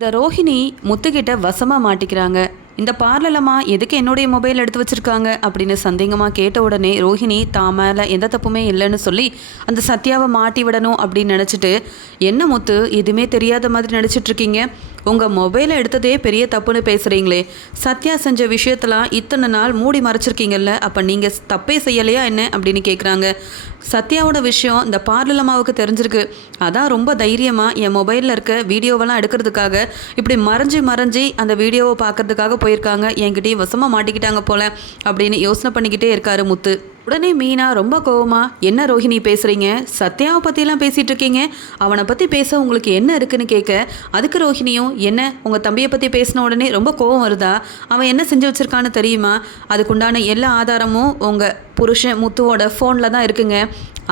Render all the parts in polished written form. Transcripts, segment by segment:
இந்த ரோஹிணி முத்துக்கிட்ட வசமாக மாட்டிக்கிறாங்க. இந்த பார்லலம்மா எதுக்கு என்னுடைய மொபைல் எடுத்து வச்சிருக்காங்க அப்படின்னு சந்தேகமாக கேட்ட உடனே ரோஹிணி தான் மேலே எந்த தப்புமே இல்லைன்னு சொல்லி அந்த சத்யாவை மாட்டி விடணும் அப்படின்னு நினச்சிட்டு, என்ன முத்து எதுவுமே தெரியாத மாதிரி நடிச்சிட்டு இருக்கீங்க, உங்கள் மொபைலை எடுத்ததே பெரிய தப்புன்னு பேசுகிறீங்களே, சத்யா செஞ்ச விஷயத்தெல்லாம் இத்தனை நாள் மூடி மறைச்சிருக்கீங்கல்ல, அப்போ நீங்கள் தப்பே செய்யலையா என்ன அப்படின்னு கேட்குறாங்க. சத்யாவோட விஷயம் இந்த பார்லலம்மாவுக்கு தெரிஞ்சிருக்கு, அதான் ரொம்ப தைரியமாக என் மொபைலில் இருக்க வீடியோவெல்லாம் எடுக்கிறதுக்காக இப்படி மறைஞ்சி அந்த வீடியோவை பார்க்கறதுக்காக போயிருக்காங்க, என்கிட்டயும் வசமாக மாட்டிக்கிட்டாங்க போல அப்படின்னு யோசனை பண்ணிக்கிட்டே இருக்காரு முத்து. உடனே மீனா ரொம்ப கோவமா, என்ன ரோஹிணி பேசுகிறீங்க, சத்யாவை பற்றிலாம் பேசிகிட்டு இருக்கீங்க, அவனை பற்றி பேச உங்களுக்கு என்ன இருக்குன்னு கேட்க, அதுக்கு ரோஹிணியும், என்ன உங்கள் தம்பியை பற்றி பேசின உடனே ரொம்ப கோவம் வருதா, அவன் என்ன செஞ்சு வச்சுருக்கான்னு தெரியுமா, அதுக்குண்டான எல்லா ஆதாரமும் உங்கள் புருஷன் முத்துவோட ஃபோனில் தான் இருக்குங்க,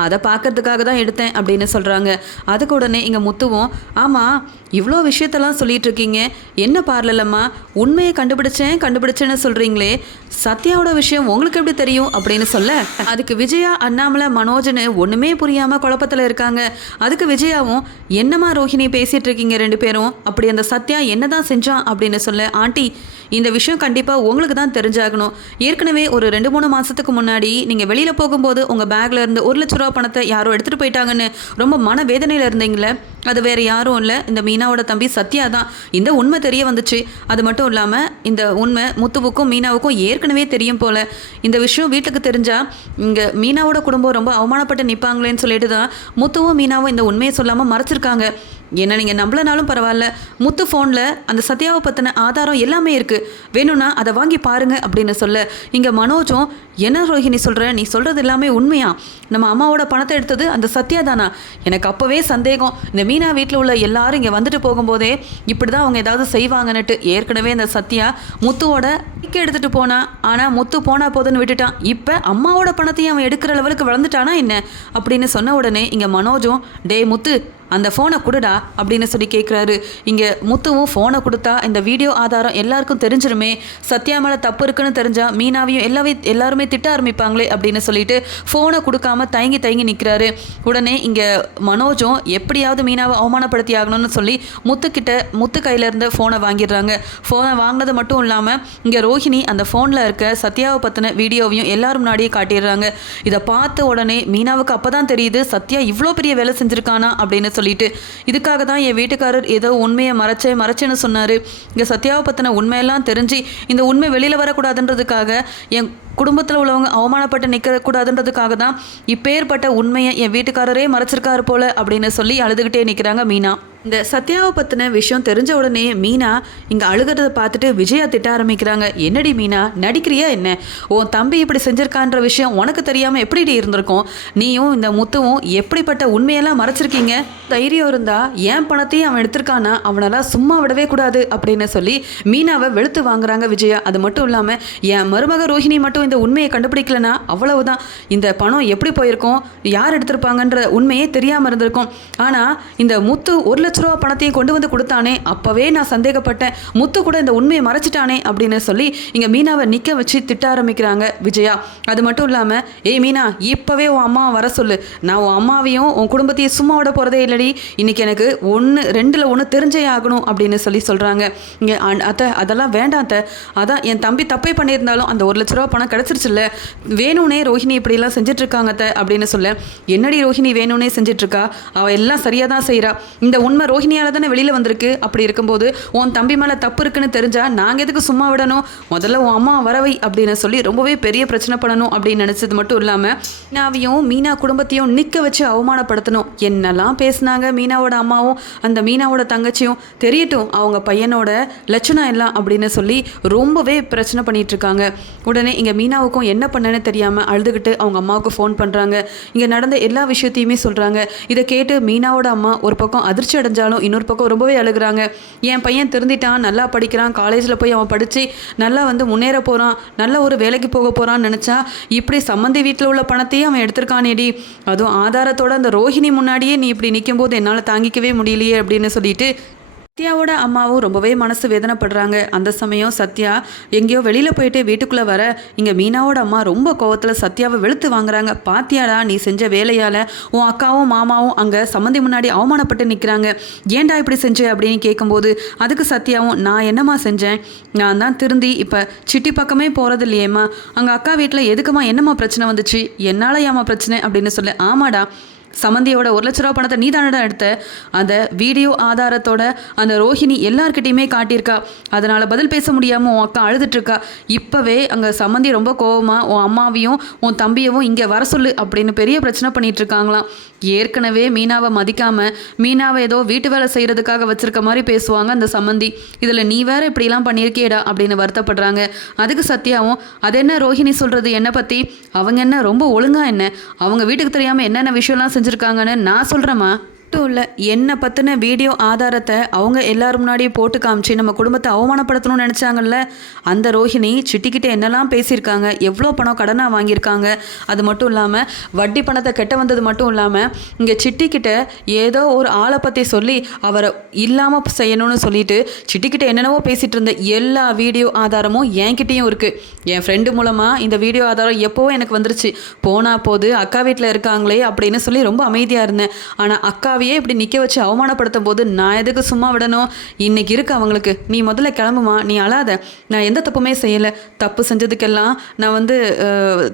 அதை பார்க்கறதுக்காக தான் எடுத்தேன் அப்படின்னு சொல்கிறாங்க. அதுக்கு உடனே இங்கே முத்துவும், ஆமாம் இவ்வளோ விஷயத்தெல்லாம் சொல்லிட்டு இருக்கீங்க, என்ன பார்லலம்மா உண்மையை கண்டுபிடிச்சேன்னு சொல்கிறீங்களே, சத்யாவோட விஷயம் உங்களுக்கு எப்படி தெரியும் அப்படின்னு சொல்ல, அதுக்கு விஜயா அண்ணாமலை மனோஜ்னு ஒன்றுமே புரியாமல் குழப்பத்தில் இருக்காங்க. அதுக்கு விஜயாவும், என்னம்மா ரோஹிணி பேசிகிட்டு இருக்கீங்க ரெண்டு பேரும், அப்படி அந்த சத்யா என்ன தான் செஞ்சான் அப்படின்னு சொல்ல, ஆண்டி இந்த விஷயம் கண்டிப்பாக உங்களுக்கு தான் தெரிஞ்சாகணும், ஏற்கனவே ஒரு 2-3 மாதத்துக்கு முன்னாடி நீங்கள் வெளியில் போகும்போது உங்கள் பேக்கில் இருந்து 1 லட்ச ரூபா பணத்தை யாரோ எடுத்துகிட்டு போயிட்டாங்கன்னு ரொம்ப மனவேதனையில் இருந்தீங்களே, அது வேறு யாரும் இல்லை, இந்த மீனாவோட தம்பி சத்யா தான். இந்த உண்மை தெரிய வந்துச்சு. அது மட்டும் இல்லாமல் இந்த உண்மை முத்துவுக்கும் மீனாவுக்கும் ஏற்கனவே தெரியும் போல். இந்த விஷயம் வீட்டுக்கு தெரிஞ்சால் இங்கே மீனாவோட குடும்பம் ரொம்ப அவமானப்பட்டு நிற்பாங்களேன்னு சொல்லிட்டு தான் முத்துவும் மீனாவும் இந்த உண்மையை சொல்லாமல் மறைச்சிருக்காங்க. என்ன நீங்கள் நம்பலனாலும் பரவாயில்ல, முத்து ஃபோனில் அந்த சத்யாவை பற்றின ஆதாரம் எல்லாமே இருக்குது, வேணும்னா அதை வாங்கி பாருங்கள் அப்படின்னு சொல்ல, இங்கே மனோஜும், என்ன ரோஹிணி சொல்கிற, நீ சொல்கிறது எல்லாமே உண்மையா, நம்ம அம்மாவோட பணத்தை எடுத்தது அந்த சத்யா தானா, எனக்கு அப்போவே சந்தேகம், இந்த மீனா வீட்டில் உள்ள எல்லாரும் இங்கே வந்துட்டு போகும்போதே இப்படி தான் அவங்க ஏதாவது செய்வாங்கன்னுட்டு. ஏற்கனவே அந்த சத்யா முத்துவோட எடுத்துகிட்டு போனான், ஆனால் முத்து போனா போதுன்னு விட்டுட்டான், இப்போ அம்மாவோட பணத்தையும் அவன் எடுக்கிற லெவலுக்கு வளர்ந்துட்டானா என்ன அப்படின்னு சொன்ன உடனே இங்கே மனோஜும், டே முத்து அந்த ஃபோனை கொடுடா அப்படின்னு சொல்லி கேட்குறாரு. இங்கே முத்துவும் ஃபோனை கொடுத்தா இந்த வீடியோ ஆதாரம் எல்லாருக்கும் தெரிஞ்சிருமே, சத்யா மேலே தப்பு இருக்குன்னு தெரிஞ்சால் மீனாவையும் எல்லாருமே திட்ட ஆரம்பிப்பாங்களே அப்படின்னு சொல்லிட்டு ஃபோனை கொடுக்காம தயங்கி நிற்கிறாரு. உடனே இங்கே மனோஜும் எப்படியாவது மீனாவை அவமானப்படுத்தி ஆகணும்னு சொல்லி முத்து கையில் இருந்த ஃபோனை வாங்கிடுறாங்க. ஃபோனை வாங்கினது மட்டும் இல்லாமல் இங்கே ரோஹிணி அந்த ஃபோனில் இருக்க சத்யாவை பற்றின வீடியோவையும் எல்லாரும் முன்னாடியே காட்டிடுறாங்க. இதை பார்த்த உடனே மீனாவுக்கு அப்போ தான் தெரியுது, சத்யா இவ்வளோ பெரிய வேலை செஞ்சுருக்கானா அப்படின்னு சொல்லிட்டு. இதுக்காக தான் என் வீட்டுக்காரர் ஏதோ உண்மையை மறைச்சேன்னு சொன்னார். இங்கே சத்யாவை பற்றின உண்மையெல்லாம் தெரிஞ்சு இந்த உண்மை வெளியில் வரக்கூடாதுன்றதுக்காக, என் குடும்பத்தில் உள்ளவங்க அவமானப்பட்டு நிற்கக்கூடாதுன்றதுக்காக தான் இப்பேற்பட்ட உண்மையை என் வீட்டுக்காரரே மறைச்சிருக்காரு போல அப்படின்னு சொல்லி அழுதுகிட்டே நிற்கிறாங்க மீனா. இந்த சத்யாவை பற்றின விஷயம் தெரிஞ்ச உடனே மீனா இங்கே அழுகிறத பார்த்துட்டு விஜயா திட்ட ஆரம்பிக்கிறாங்க. என்னடி மீனா நடிக்கிறியா என்ன, உன் தம்பி இப்படி செஞ்சிருக்கான்ற விஷயம் உனக்கு தெரியாமல் எப்படி இருந்திருக்கும், நீயும் இந்த முத்துவும் எப்படிப்பட்ட உண்மையெல்லாம் மறைச்சிருக்கீங்க, தைரியம் இருந்தா என் பணத்தையும் அவன் எடுத்திருக்கானா, அவனெல்லாம் சும்மா விடவே கூடாது அப்படின்னு சொல்லி மீனாவை வெளுத்து வாங்குறாங்க விஜயா. அது மட்டும் இல்லாமல் என் மருமக ரோஹிணி மட்டும் இந்த உண்மையை கண்டுபிடிக்கலனா அவ்வளவுதான், இந்த பணம் எப்படி போயிருக்கும், யார் எடுத்திருப்பாங்கன்ற உண்மையே தெரியாமல் இருந்திருக்கும். ஆனால் இந்த முத்து 1 லட்ச ரூபா பணத்தையும் கொண்டு வந்து கொடுத்தானே, அப்போவே நான் சந்தேகப்பட்டேன், முத்து கூட இந்த உண்மையை மறைச்சிட்டானே அப்படின்னு சொல்லி இங்கே மீனாவை நிற்க வச்சு திட்ட ஆரம்பிக்கிறாங்க விஜயா. அது மட்டும் இல்லாமல், ஏய் மீனா இப்போவே உன் அம்மாவை வர சொல்லு, நான் உன் அம்மாவையும் உன் குடும்பத்தையும் சும்மா விட போகிறதே இல்லடி, இன்னைக்கு எனக்கு 2ல் 1 தெரிஞ்சே ஆகணும் அப்படின்னு சொல்கிறாங்க. இங்கே அத்தை அதெல்லாம் வேண்டாம் அத்தை, அதான் என் தம்பி தப்பே பண்ணியிருந்தாலும் அந்த 1 லட்ச ரூபா பணம் கிடச்சிருச்சுல்ல, வேணும்னே ரோஹிணி இப்படிலாம் செஞ்சிட்ருக்காங்க அத்தை அப்படின்னு சொல்ல, என்னடி ரோஹிணி வேணும்னே செஞ்சிட்ருக்கா, அவள் எல்லாம் சரியாக தான் செய்கிறா, இந்த உண்மை ரோஹிணியால் தானே வெளியில் வந்திருக்கு, அப்படி இருக்கும்போது உன் தம்பி மேலே தப்பு இருக்குன்னு தெரிஞ்சால் நாங்கள் எதுக்கு சும்மா விடணும், முதல்ல உன் அம்மா வரவை அப்படின்னு சொல்லி ரொம்பவே பெரிய பிரச்சனை பண்ணணும் அப்படின்னு நினச்சது மட்டும் இல்லாமல் மீனாவையும் மீனா குடும்பத்தையும் நிற்க வச்சு அவமானப்படுத்தணும். என்னெல்லாம் பேசினாங்க மீனாவோட அம்மாவும் அந்த மீனாவோட தங்கச்சியும், தெரியட்டும் அவங்க பையனோட லட்சணம் எல்லாம் அப்படின்னு சொல்லி ரொம்பவே பிரச்சனை பண்ணிட்டு இருக்காங்க. உடனே இங்கே மீனாவுக்கும் என்ன பண்ணேன்னு தெரியாமல் அழுதுகிட்டு அவங்க அம்மாவுக்கு ஃபோன் பண்ணுறாங்க. இங்கே நடந்த எல்லா விஷயத்தையுமே சொல்கிறாங்க. இதை கேட்டு மீனாவோட அம்மா ஒரு பக்கம் அதிர்ச்சி அடைஞ்சாலும் இன்னொரு பக்கம் ரொம்பவே அழுகிறாங்க. என் பையன் திருந்திட்டான், நல்லா படிக்கிறான், காலேஜில் போய் அவன் படித்து நல்லா முன்னேற போகிறான், நல்ல ஒரு வேலைக்கு போக போகிறான்னு நினச்சா இப்படி சம்மந்தி வீட்டில் உள்ள பணத்தையும் அவன் எடுத்திருக்கானேடி, அதுவும் ஆதாரத்தோட அந்த ரோஹிணி முன்னாடியே நீ இப்படி நிற்கும்போது என்னால் தாங்கிக்கவே முடியலையே அப்படின்னு சொல்லிட்டு சத்யாவோட அம்மாவும் ரொம்பவே மனசு வேதனைப்படுறாங்க. அந்த சமயம் சத்யா எங்கேயோ வெளியில் போயிட்டு வீட்டுக்குள்ளே வர இங்கே மீனாவோட அம்மா ரொம்ப கோவத்தில் சத்யாவை வெளுத்து வாங்குறாங்க. பாத்தியாடா நீ செஞ்ச வேலையால் உன் அக்காவும் மாமாவும் அங்கே சம்மந்தி முன்னாடி அவமானப்பட்டு நிற்கிறாங்க, ஏன்டா இப்படி செஞ்ச அப்படின்னு கேட்கும்போது அதுக்கு சத்யாவும் நான் என்னம்மா செஞ்சேன், நான் தான் திருந்தி இப்போ சிட்டி பக்கமே போகிறது இல்லையேம்மா, அங்கே அக்கா வீட்டில் எதுக்குமா என்னம்மா பிரச்சனை வந்துச்சு, என்னால் ஏம்மா பிரச்சனை அப்படின்னு சொல்ல, ஆமாடா சமந்தியோட 1 லட்ச ரூபா பணத்தை நீ தானடா எடுத்த, அந்த வீடியோ ஆதாரத்தோட அந்த ரோஹிணி எல்லார்கிட்டையுமே காட்டியிருக்கா, அதனால் பதில் பேச முடியாமல் உன் அக்கா அழுதுட்டுருக்கா, இப்போவே அங்கே சமந்தி ரொம்ப கோவமாக உன் அம்மாவையும் உன் தம்பியவும் இங்கே வர சொல்லு அப்படின்னு பெரிய பிரச்சனை பண்ணிகிட்ருக்காங்களாம். ஏற்கனவே மீனாவை மதிக்காமல் மீனாவை ஏதோ வீட்டு வேலை செய்கிறதுக்காக வச்சுருக்க மாதிரி பேசுவாங்க அந்த சம்மந்தி, இதில் நீ வேற இப்படிலாம் பண்ணியிருக்கியடா அப்படின்னு வருத்தப்படுறாங்க. அதுக்கு சத்யாவும் அது என்ன ரோஹிணி சொல்கிறது என்னை பற்றி, அவங்க என்ன ரொம்ப ஒழுங்காக என்ன, அவங்க வீட்டுக்கு தெரியாமல் என்னென்ன விஷயம்லாம் செஞ்சுருக்காங்கன்னு நான் சொல்கிறேம்மா, மட்டும் இல்லை என்னை பற்றின வீடியோ ஆதாரத்தை அவங்க எல்லாரும் முன்னாடியே போட்டு காமிச்சு நம்ம குடும்பத்தை அவமானப்படுத்தணும்னு நினச்சாங்கல்ல, அந்த ரோஹிணி சிட்டிக்கிட்ட என்னெல்லாம் பேசியிருக்காங்க, எவ்வளோ பணம் கடனாக வாங்கியிருக்காங்க, அது மட்டும் இல்லாமல் வட்டி பணத்தை கெட்ட வந்தது மட்டும் இல்லாமல் இங்கே சிட்டிக்கிட்ட ஏதோ ஒரு ஆளை பற்றி சொல்லி அவரை இல்லாமல் செய்யணும்னு சொல்லிட்டு சிட்டிக்கிட்ட என்னென்னவோ பேசிகிட்டு இருந்த எல்லா வீடியோ ஆதாரமும் என்கிட்டையும் இருக்குது. என் ஃப்ரெண்டு மூலமாக இந்த வீடியோ ஆதாரம் எப்போவோ எனக்கு வந்துருச்சு, போனால் போது அக்கா வீட்டில் இருக்காங்களே அப்படின்னு சொல்லி ரொம்ப அமைதியாக இருந்தேன். ஆனால் அக்காவே இப்படி நிற்க வச்சு அவமானப்படுத்தும் போது நான் எதுக்கு சும்மா விடணும், இன்னைக்கு இருக்கு அவங்களுக்கு, நீ முதல்ல கிளம்புமா, நீ அழாத, நான் எந்த தப்புமே செய்யலை, தப்பு செஞ்சதுக்கெல்லாம் நான்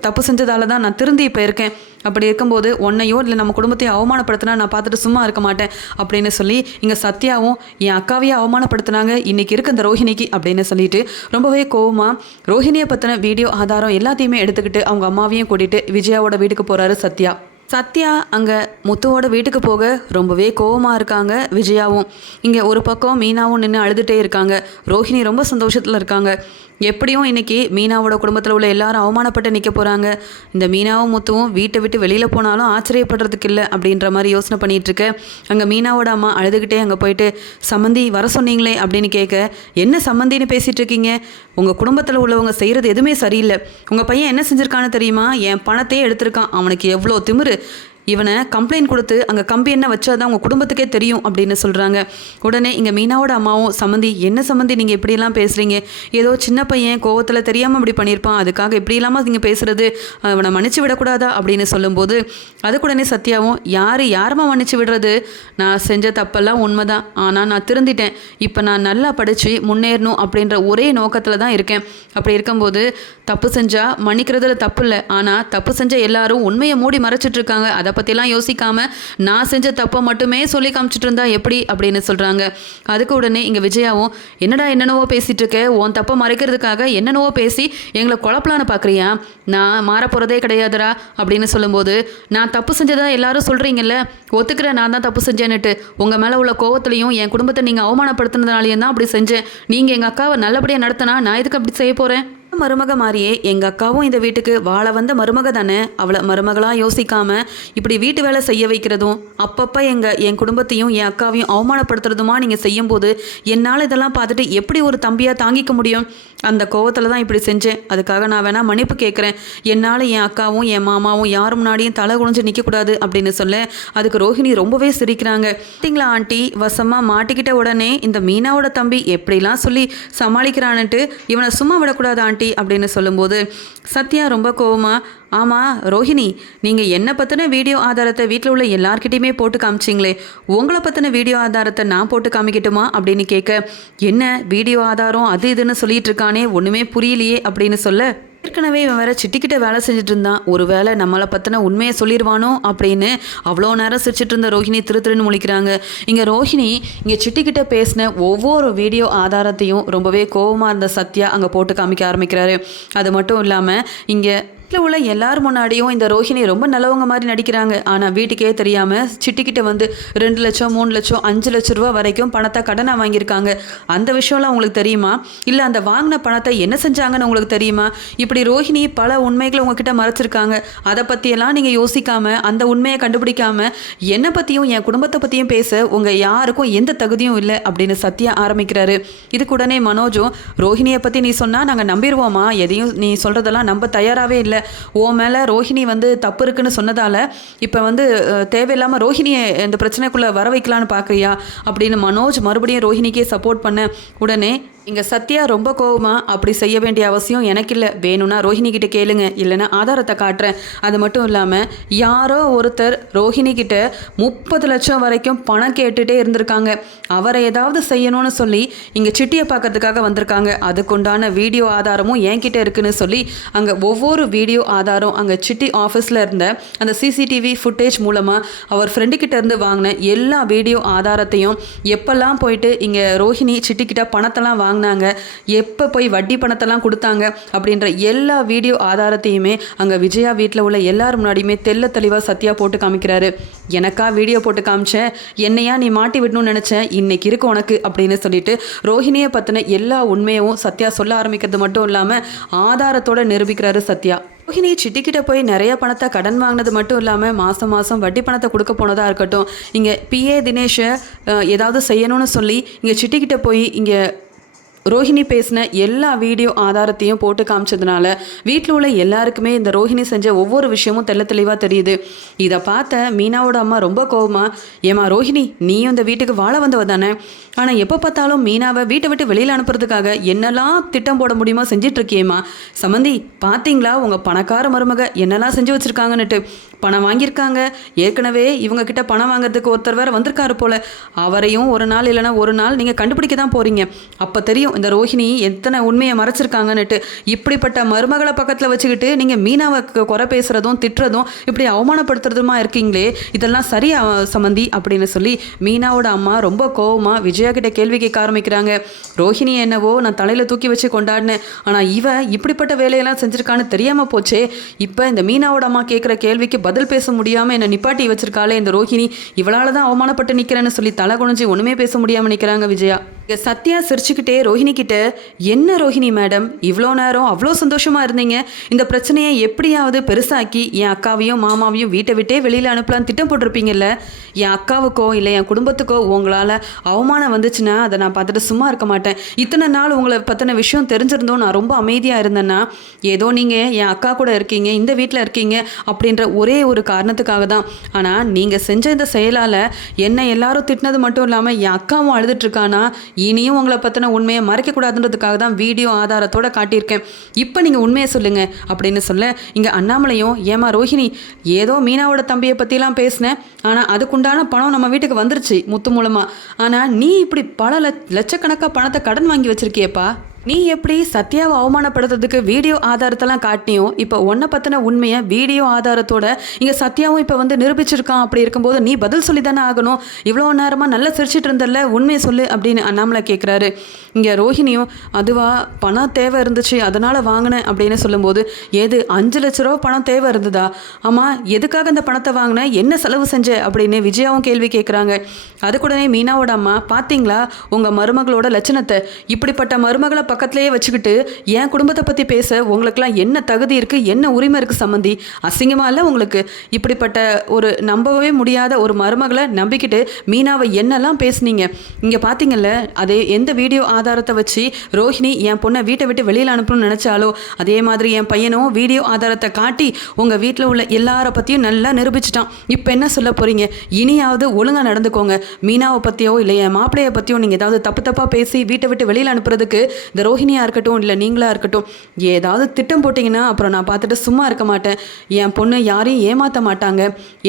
தப்பு செஞ்சதால தான் நான் திருந்தி இப்போ இருக்கேன், அப்படி இருக்கும்போது உன்னையோ இல்லை நம்ம குடும்பத்தையும் அவமானப்படுத்தினா நான் பார்த்துட்டு சும்மா இருக்க மாட்டேன் அப்படின்னு சொல்லி இங்கே சத்யாவும் என் அக்காவையே அவமானப்படுத்தினாங்க இன்னைக்கு இருக்கு அந்த ரோஹிணிக்கு அப்படின்னு சொல்லிட்டு ரொம்பவே கோவமாக ரோஹிணியை பற்றின வீடியோ ஆதாரம் எல்லாத்தையுமே எடுத்துக்கிட்டு அவங்க அம்மாவையும் கூட்டிகிட்டு விஜயாவோட வீட்டுக்கு போகிறாரு சத்யா. சத்யா அங்கே முத்துவோட வீட்டுக்கு போக ரொம்பவே கோவமாக இருக்காங்க விஜயாவும். இங்கே ஒரு பக்கம் மீனாவும் நின்று அழுதுகிட்டே இருக்காங்க. ரோஹிணி ரொம்ப சந்தோஷத்தில் இருக்காங்க. எப்படியும் இன்றைக்கி மீனாவோட குடும்பத்தில் உள்ள எல்லாரும் அவமானப்பட்டு நிற்க போகிறாங்க. இந்த மீனாவும் முத்துவும் வீட்டை விட்டு வெளியில் போனாலும் ஆச்சரியப்படுறதுக்கு இல்லை அப்படின்ற மாதிரி யோசனை பண்ணிகிட்ருக்க அங்கே மீனாவோட அம்மா அழுதுகிட்டே அங்கே போயிட்டு சம்மந்தி வர சொன்னீங்களே அப்படின்னு கேட்க, என்ன சம்மந்தின்னு பேசிகிட்டு இருக்கீங்க, உங்கள் குடும்பத்தில் உள்ளவங்க செய்கிறது எதுவுமே சரியில்லை, உங்கள் பையன் என்ன செஞ்சுருக்கான்னு தெரியுமா, என் பணத்தையே எடுத்திருக்கான், அவனுக்கு எவ்வளோ திமிரு, இவனை கம்ப்ளைண்ட் கொடுத்து அங்கே கம்பி என்ன வச்சாதான் உங்கள் குடும்பத்துக்கே தெரியும் அப்படின்னு சொல்கிறாங்க. உடனே இங்கே மீனாவோட அம்மாவும் சம்மந்தி என்ன சம்மந்தி நீங்கள் இப்படியெல்லாம் பேசுகிறீங்க, ஏதோ சின்ன பையன் கோவத்தில் தெரியாமல் இப்படி பண்ணியிருப்பான், அதுக்காக இப்படி இல்லாமல் நீங்கள் பேசுகிறது, அவனை மன்னிச்சு விடக்கூடாதா அப்படின்னு சொல்லும்போது அதுக்குடனே சத்யாவும் யாருமா மன்னிச்சு விடுறது, நான் செஞ்ச தப்பெல்லாம் உண்மைதான், ஆனால் நான் திருந்திட்டேன், இப்போ நான் நல்லா படித்து முன்னேறணும் அப்படின்ற ஒரே நோக்கத்தில் தான் இருக்கேன், அப்படி இருக்கும்போது தப்பு செஞ்சால் மன்னிக்கிறதுல தப்பு இல்லை, ஆனால் தப்பு செஞ்ச எல்லாரும் உண்மையை மூடி மறைச்சிட்ருக்காங்க, அதை பற்றிலாம் யோசிக்காமல் நான் செஞ்ச தப்பை மட்டுமே சொல்லி காமிச்சிட்டு இருந்தா எப்படி அப்படின்னு சொல்கிறாங்க. அதுக்கு உடனே இங்கே விஜயாவும் என்னடா என்னென்னவோ பேசிகிட்டு இருக்க, உன் தப்பை மறைக்கிறதுக்காக என்னென்னவோ பேசி எங்களை குழப்பலான்னு பார்க்குறியா, நான் மாற போகிறதே கிடையாதுரா அப்படின்னு சொல்லும்போது நான் தப்பு செஞ்சதா எல்லாரும் சொல்கிறீங்கல்ல, ஒத்துக்கிறேன் நான் தான் தப்பு செஞ்சேன்னுட்டு, உங்கள் மேலே உள்ள கோவத்துலையும் என் குடும்பத்தை நீங்கள் அவமானப்படுத்தினதுனாலேயும் தான் அப்படி செஞ்சேன், நீங்கள் எங்கள் அக்காவை நல்லபடியாக நடத்தினா நான் எதுக்கு அப்படி செய்ய போகிறேன், மருமக மாதிரியே எங்கள் அக்காவும் இந்த வீட்டுக்கு வாழ வந்த மருமக தானே, அவளை மருமகளாக யோசிக்காமல் இப்படி வீட்டு வேலை செய்ய வைக்கிறதும் அப்பப்போ என் குடும்பத்தையும் என் அக்காவையும் அவமானப்படுத்துறதுமா நீங்கள் செய்யும்போது என்னால் இதெல்லாம் பார்த்துட்டு எப்படி ஒரு தம்பியாக தாங்கிக்க முடியும், அந்த கோவத்தில் தான் இப்படி செஞ்சேன், அதுக்காக நான் வேணால் மன்னிப்பு கேட்குறேன், என்னால் என் அக்காவும் என் மாமாவும் யார் முன்னாடியும் தலை குனிஞ்சு நிற்கக்கூடாது அப்படின்னு சொல்ல அதுக்கு ரோஹிணி ரொம்பவே சிரிக்கிறாங்க. பார்த்தீங்களா ஆண்டி, வசமாக மாட்டிக்கிட்ட உடனே இந்த மீனாவோட தம்பி எப்படிலாம் சொல்லி சமாளிக்கிறான்னுட்டு, இவனை சும்மா விடக்கூடாது ஆண்டி அப்படின்னு சொல்லும்போது சத்யா ரொம்ப கோவமா, ஆமாம் ரோஹிணி, நீங்கள் என்னை பற்றின வீடியோ ஆதாரத்தை வீட்டில் உள்ள எல்லார்கிட்டையுமே போட்டு காமிச்சிங்களே, உங்களை பற்றின வீடியோ ஆதாரத்தை நான் போட்டு காமிக்கட்டுமா அப்படின்னு கேட்க, என்ன வீடியோ ஆதாரம் அது இதுன்னு சொல்லிட்டு இருக்கானே ஒன்றுமே புரியலையே அப்படின்னு சொல்ல, ஏற்கனவே இவன் வேற சிட்டிக்கிட்ட வேலை செஞ்சுட்டு இருந்தான், ஒரு வேளை நம்மளை பற்றின உண்மையை சொல்லிடுவானோ அப்படின்னு அவ்வளோ நேரம் சிரிச்சிட்டு இருந்த ரோஹிணி திருன்னு முழிக்கிறாங்க. இங்கே ரோஹிணி இங்கே சிட்டிக்கிட்ட பேசின ஒவ்வொரு வீடியோ ஆதாரத்தையும் ரொம்பவே கோவமாக இருந்த சத்யா அங்கே போட்டு காமிக்க ஆரம்பிக்கிறாரு. அது மட்டும் இல்லாமல் இங்கே வீட்டில் உள்ள எல்லாரும் முன்னாடியும் இந்த ரோஹிணி ரொம்ப நல்லவங்க மாதிரி நடிக்கிறாங்க, ஆனால் வீட்டுக்கே தெரியாமல் சிட்டிக்கிட்ட 2 லட்சம் 3 லட்சம் 5 லட்ச ரூபா வரைக்கும் பணத்தை கடனாக வாங்கியிருக்காங்க. அந்த விஷயம்லாம் உங்களுக்கு தெரியுமா, இல்லை அந்த வாங்கின பணத்தை என்ன செஞ்சாங்கன்னு உங்களுக்கு தெரியுமா, இப்படி ரோஹிணி பல உண்மைகளை உங்ககிட்ட மறைச்சிருக்காங்க, அதை பற்றியெல்லாம் நீங்கள் யோசிக்காமல் அந்த உண்மையை கண்டுபிடிக்காமல் என்னை பற்றியும் என் குடும்பத்தை பற்றியும் பேச உங்கள் யாருக்கும் எந்த தகுதியும் இல்லை அப்படின்னு சத்யா ஆரம்பிக்கிறாரு. இதுக்கு உடனே மனோஜும் ரோஹிணியை பற்றி நீ சொன்னால் நாங்கள் நம்பிடுவோமா, எதையும் நீ சொல்கிறதெல்லாம் நம்ப தயாராகவே இல்லை, உன் மேலே ரோஹிணி வந்து தப்பு இருக்குன்னு சொன்னதால் இப்போ வந்து தேவையில்லாமல் ரோஹிணியை இந்த பிரச்சனைக்குள்ளே வர வைக்கலான்னு பார்க்குறியா அப்படின்னு மனோஜ் மறுபடியும் ரோஹிணிக்கே சப்போர்ட் பண்ண உடனே இங்கே சத்யா ரொம்ப கோவமா அப்படி செய்ய வேண்டிய அவசியம் எனக்கு இல்லை, வேணும்னா ரோஹிணி கிட்ட கேளுங்க, இல்லைன்னா ஆதாரத்தை காட்டுறேன். அது மட்டும் இல்லாமல் யாரோ ஒருத்தர் ரோஹிணி கிட்ட 30 லட்சம் வரைக்கும் பணம் கேட்டுகிட்டே இருந்திருக்காங்க. அவரை ஏதாவது செய்யணும்னு சொல்லி இங்கே சிட்டியை பார்க்கறதுக்காக வந்திருக்காங்க. அதுக்குண்டான வீடியோ ஆதாரமும் என்கிட்ட இருக்குன்னு சொல்லி அங்கே ஒவ்வொரு வீடியோ ஆதாரம் அங்கே சிட்டி ஆஃபீஸில் இருந்த அந்த சிசிடிவி ஃபுட்டேஜ் மூலமாக அவர் ஃப்ரெண்டுக்கிட்ட இருந்து வாங்கின எல்லா வீடியோ ஆதாரத்தையும் எப்பெல்லாம் போயிட்டு இங்கே ரோஹிணி சிட்டிக்கிட்ட பணத்தெல்லாம் வாங்கினாங்க, எப்போ போய் வட்டி பணத்தெல்லாம் கொடுத்தாங்க அப்படின்ற எல்லா வீடியோ ஆதாரத்தையுமே அங்கே விஜயா வீட்டில் உள்ள எல்லாரும் முன்னாடியுமே தெல்ல தெளிவாக சத்யா போட்டு காமிக்கிறாரு. எனக்கா வீடியோ போட்டு காமிச்சேன், என்னையா நீ மாட்டி விடணும்னு நினச்சேன், இன்னைக்கு இருக்கு உனக்கு அப்படின்னு சொல்லிட்டு ரோஹிணியை பற்றின எல்லா உண்மையும் சத்யா சொல்ல ஆரம்பிக்கிறது மட்டும் இல்லாமல் ஆதாரத்தோடு நிரூபிக்கிறாரு சத்யா. ரோஹிணி சிட்டிக்கிட்ட போய் நிறைய பணத்தை கடன் வாங்கினது மட்டும் இல்லாமல் மாதம் மாதம் வட்டி பணத்தை கொடுக்க போனதாக இருக்கட்டும், இங்கே பிஏ தினேஷை ஏதாவது செய்யணும்னு சொல்லி இங்கே சிட்டிக்கிட்ட போய் இங்கே ரோஹிணி பேசின எல்லா வீடியோ ஆதாரத்தையும் போட்டு காமிச்சதுனால வீட்டில் உள்ள எல்லாருக்குமே இந்த ரோஹிணி செஞ்ச ஒவ்வொரு விஷயமும் தெளிவாக தெரியுது. இதை பார்த்த மீனாவோட அம்மா ரொம்ப கோவமா, ஏமா ரோஹிணி நீயும் இந்த வீட்டுக்கு வாழ வந்தவ தானே, ஆனால் எப்போ பார்த்தாலும் மீனாவை வீட்டை விட்டு வெளியில் அனுப்புறதுக்காக என்னெல்லாம் திட்டம் போட முடியுமோ செஞ்சிட்ருக்கியேம்மா. சமந்தி பார்த்தீங்களா உங்கள் பணக்கார மருமக என்னெல்லாம் செஞ்சு வச்சுருக்காங்கன்னுட்டு, பணம் வாங்கியிருக்காங்க, ஏற்கனவே இவங்க கிட்ட பணம் வாங்குறதுக்கு ஒருத்தர் வேறு வந்திருக்காரு போல், அவரையும் ஒரு நாள் இல்லைனா ஒரு நாள் நீங்கள் கண்டுபிடிக்க தான் போகிறீங்க. அப்போ தெரியும் இந்த ரோஹிணி எத்தனை உண்மையை மறைச்சிருக்காங்கன்னுட்டு. இப்படிப்பட்ட மருமகளை பக்கத்தில் வச்சுக்கிட்டு நீங்கள் மீனாவை குறை பேசுகிறதும் திட்டுறதும் இப்படி அவமானப்படுத்துறதுமா இருக்கீங்களே, இதெல்லாம் சரியா சமந்தி அப்படின்னு சொல்லி மீனாவோட அம்மா ரொம்ப கோவமாக விஜயா கிட்ட கேள்வி கேட்க ஆரம்பிக்கிறாங்க. ரோஹிணி என்னவோ நான் தலையில் தூக்கி வச்சு கொண்டாடினேன், ஆனால் இவ இப்படிப்பட்ட வேலையெல்லாம் செஞ்சுருக்கான்னு தெரியாமல் போச்சே, இப்போ இந்த மீனாவோட அம்மா கேட்குற கேள்விக்கு பதில் பேச முடியாமல் என்னை நிப்பாட்டி வச்சிருக்காளே இந்த ரோஹிணி, இவளால் தான் அவமானப்பட்டு நிற்கிறேன்னு சொல்லி தலை குனிஞ்சு ஒன்றுமே பேச முடியாமல் நிற்கிறாங்க விஜயா. சத்யா சிரிச்சுக்கிட்டே ரோஹிணி கிட்ட, என்ன ரோஹிணி மேடம் இவ்வளோ நேரம் அவ்வளோ சந்தோஷமாக இருந்தீங்க, இந்த பிரச்சனையை எப்படியாவது பெருசாக்கி என் அக்காவையும் மாமாவையும் வீட்டை விட்டே வெளியில் அனுப்பலான்னு திட்டம் போட்டிருப்பீங்கல்ல, என் அக்காவுக்கோ இல்லை என் குடும்பத்துக்கோ உங்களால் அவமானம் வந்துச்சுன்னா அதை நான் பார்த்துட்டு சும்மா இருக்க மாட்டேன். இத்தனை நாள் உங்களை பற்றின விஷயம் தெரிஞ்சிருந்தோம் நான் ரொம்ப அமைதியாக இருந்தேன்னா, ஏதோ நீங்கள் என் அக்கா கூட இருக்கீங்க, இந்த வீட்டில் இருக்கீங்க அப்படின்ற ஒரே ஒரு காரணத்துக்காக தான். ஆனால் நீங்கள் செஞ்ச இந்த செயலால் என்னை எல்லாரும் திட்டினது மட்டும் இல்லாமல் என் அக்காவும் அழுதுட்ருக்கானா, இனியும் உங்களை பற்றின உண்மையை மறைக்கக்கூடாதுன்றதுக்காக தான் வீடியோ ஆதாரத்தோடு காட்டியிருக்கேன், இப்போ நீங்கள் உண்மையை சொல்லுங்கள் அப்படின்னு சொல்ல இங்கே அண்ணாமலையும், ஏமா ரோஹிணி ஏதோ மீனாவோட தம்பியை பற்றிலாம் பேசினேன், ஆனால் அதுக்குண்டான பணம் நம்ம வீட்டுக்கு வந்துருச்சு முத்து மூலமாக, ஆனால் நீ இப்படி பல லட்சக்கணக்காக பணத்தை கடன் வாங்கி வச்சிருக்கியப்பா, நீ எப்படி சத்யாவை அவமானப்படுத்துறதுக்கு வீடியோ ஆதாரத்தெல்லாம் காட்டினியோ, இப்போ உன்னை பற்றின உண்மையை வீடியோ ஆதாரத்தோட இங்கே சத்யாவும் இப்போ வந்து நிரூபிச்சிருக்கான். அப்படி இருக்கும்போது நீ பதில் சொல்லி தானே ஆகணும், இவ்வளோ நேரமாக நல்லா சிரிச்சிட்டு இருந்தல்ல, உண்மையை சொல்லு அப்படின்னு அண்ணாமலை கேட்குறாரு. இங்கே ரோஹிணியும், அதுவா பணம் தேவை இருந்துச்சு அதனால் வாங்கினேன் அப்படின்னு சொல்லும்போது, ஏது 5 லட்ச ரூபா பணம் தேவை இருந்ததா, ஆமாம் எதுக்காக இந்த பணத்தை வாங்கினேன், என்ன செலவு செஞ்ச அப்படின்னு விஜயாவும் கேள்வி கேட்குறாங்க. அதுக்கூடனே மீனாவோட அம்மா, பார்த்தீங்களா உங்கள் மருமகளோட லட்சணத்தை, இப்படிப்பட்ட மருமகளை பக்கத்திலேயே வச்சுக்கிட்டு என் குடும்பத்தை பற்றி பேச உங்களுக்குலாம் என்ன தகுதி இருக்குது, என்ன உரிமை இருக்குது சம்மந்தி, அசிங்கமாக இல்லை உங்களுக்கு, இப்படிப்பட்ட ஒரு நம்பவே முடியாத ஒரு மருமகளை நம்பிக்கிட்டு மீனாவை என்னெல்லாம் பேசுனீங்க, இங்கே பார்த்தீங்கல்ல அதே எந்த வீடியோ ஆதாரத்தை வச்சு ரோஹிணி என் பொண்ணை வீட்டை விட்டு வெளியில் அனுப்பணும்னு நினச்சாலோ அதே மாதிரி என் பையனும் வீடியோ ஆதாரத்தை காட்டி உங்கள் வீட்டில் உள்ள எல்லாரை பற்றியும் நல்லா நிரூபிச்சிட்டான். இப்போ என்ன சொல்ல போகிறீங்க, இனியாவது ஒழுங்காக நடந்துக்கோங்க, மீனாவை பற்றியோ இல்லை என் மாப்பிள்ளையை பற்றியோ நீங்கள் ஏதாவது தப்பாக பேசி வீட்டை விட்டு வெளியில் அனுப்புறதுக்கு இந்த ரோஹிணியாக இருக்கட்டும் இல்லை நீங்களாக இருக்கட்டும் ஏதாவது திட்டம் போட்டிங்கன்னா அப்புறம் நான் பார்த்துட்டு சும்மா இருக்க மாட்டேன். என் பொண்ணு யாரையும் ஏமாற்ற மாட்டாங்க,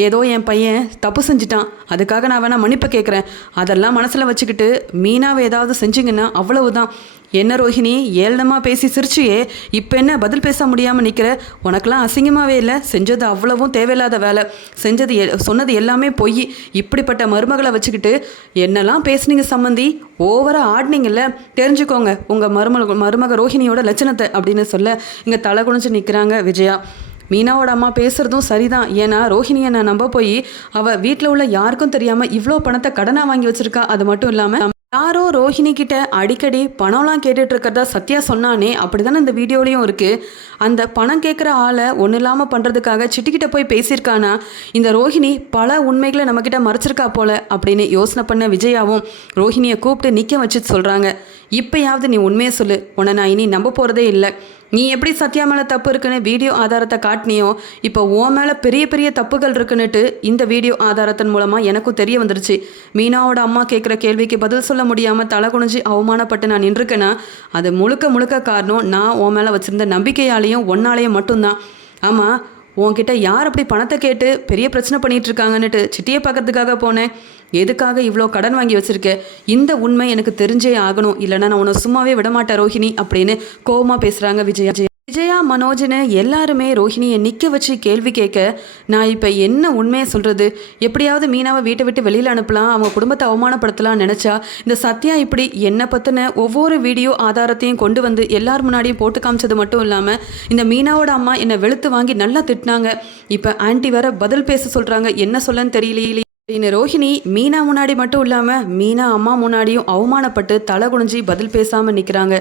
ஏதோ என் பையன் தப்பு செஞ்சுட்டான் அதுக்காக நான் வேணா மன்னிப்பு கேட்குறேன், அதெல்லாம் மனசில் வச்சுக்கிட்டு மீனாவை ஏதாவது செஞ்சிங்கன்னா அவ்வளவுதான். என்ன ரோஹிணி ஏளனமாக பேசி சிரிச்சியே, இப்போ என்ன பதில் பேச முடியாமல் நிற்கிற, உனக்கெல்லாம் அசிங்கமாகவே இல்லை, செஞ்சது அவ்வளவும் தேவையில்லாத வேலை, செஞ்சது சொன்னது எல்லாமே பொய், இப்படிப்பட்ட மருமகளை வச்சுக்கிட்டு என்னெல்லாம் பேசுனீங்க சம்மந்தி, ஓவராக ஆடினீங்கல்ல, தெரிஞ்சுக்கோங்க உங்கள் மருமக ரோஹிணியோட லட்சணத்தை அப்படின்னு சொல்ல இங்கே தலை குனிஞ்சு நிற்கிறாங்க விஜயா. மீனாவோட அம்மா பேசுகிறதும் சரிதான், ஏன்னா ரோஹிணியை நான் நம்ப போய் அவள் வீட்டில் உள்ள யாருக்கும் தெரியாமல் இவ்வளோ பணத்தை கடனாக வாங்கி வச்சுருக்கா, அது மட்டும் இல்லாமல் யாரோ ரோஹிணி கிட்ட அடிக்கடி பணம்லாம் கேட்டுட்டு இருக்கிறதா சத்யா சொன்னானே, அப்படி தானே இந்த வீடியோலையும் இருக்குது. அந்த பணம் கேட்குற ஆளை ஒன்றும் இல்லாமல் பண்ணுறதுக்காக சிட்டிக்கிட்ட போய் பேசியிருக்கானா, இந்த ரோஹிணி பல உண்மைகளை நம்மக்கிட்ட மறைச்சிருக்கா போல அப்படின்னு யோசனை பண்ண விஜயாவும் ரோஹிணியை கூப்பிட்டு நிற்க வச்சு சொல்கிறாங்க, இப்போயாவது நீ உண்மையை சொல்லு, உன்னை நான் இனி நம்ப போகிறதே இல்லை, நீ எப்படி சத்யா மேலே தப்பு இருக்குன்னு வீடியோ ஆதாரத்தை காட்டினியோ, இப்போ உன் மேலே பெரிய பெரிய தப்புகள் இருக்குன்னுட்டு இந்த வீடியோ ஆதாரத்தின் மூலமாக எனக்கும் தெரிய வந்துருச்சு. மீனாவோட அம்மா கேட்குற கேள்விக்கு பதில் சொல்ல முடியாமல் தலை குனிஞ்சு அவமானப்பட்டு நான் நின்றுருக்கேன்னா அது முழுக்க முழுக்க காரணம் நான் உன் மேலே வச்சுருந்த நம்பிக்கையாலேயும் ஒன்னாலேயும் மட்டும்தான். ஆமாம், உன்கிட்ட யார் அப்படி பணத்தை கேட்டு பெரிய பிரச்சனை பண்ணிகிட்டு இருக்காங்கன்னுட்டு சிட்டியை பார்க்கறதுக்காக போனேன். எதுக்காக இவ்வளோ கடன் வாங்கி வச்சுருக்க? இந்த உண்மை எனக்கு தெரிஞ்சே ஆகணும், இல்லைனா நான் உன்னை சும்மாவே விடமாட்டேன் ரோஹிணி அப்படின்னு கோவமாக பேசுகிறாங்க விஜயா. விஜயா மனோஜ்னு எல்லாருமே ரோஹிணியை நிற்க வச்சு கேள்வி கேட்க, நான் இப்போ என்ன உண்மையை சொல்கிறது? எப்படியாவது மீனாவை வீட்டை விட்டு வெளியில் அனுப்பலாம், அவங்க குடும்பத்தை அவமானப்படுத்தலாம்னு நினச்சா இந்த சத்யா இப்படி என்னை பற்றின ஒவ்வொரு வீடியோ ஆதாரத்தையும் கொண்டு வந்து எல்லார் முன்னாடியும் போட்டு காமிச்சது மட்டும் இல்லாமல் இந்த மீனாவோட அம்மா என்னை வெளுத்து வாங்கி நல்லா திட்டினாங்க. இப்போ ஆன்ட்டி வேற பதில் பேச சொல்கிறாங்க, என்ன சொல்லன்னு தெரியலையே அப்படின்னு ரோஹிணி மீனா முன்னாடி மட்டும் இல்லாமல் மீனா அம்மா முன்னாடியும் அவமானப்பட்டு தலை குனிஞ்சி பதில் பேசாமல் நிற்கிறாங்க.